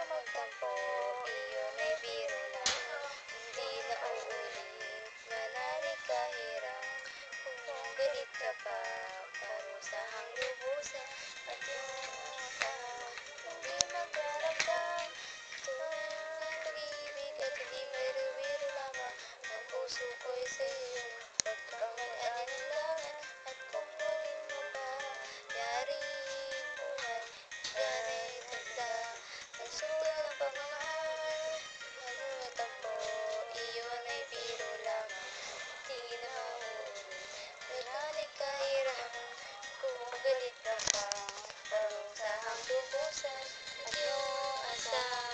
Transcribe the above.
ka magtampo, iyon ay biro lang. Hindi na uulit, manalik kahirap. Kung galit ka pa, parusahang lubusan. At yung asahan, hindi magdaramdam. Tunay na pag-ibig at hindi biro-biro lamang. Ang puso ko'y sa'yo, huwag kang mag-alinlangan. At kung muling mapayaring buhay, gana'y tanda. Ang sunod ng pagmamahal, magtampo, iyon ay biro lamang. Di na maulit, manalik kahirap. Kung galit ka pa, parusahang lubusan. At yung asahan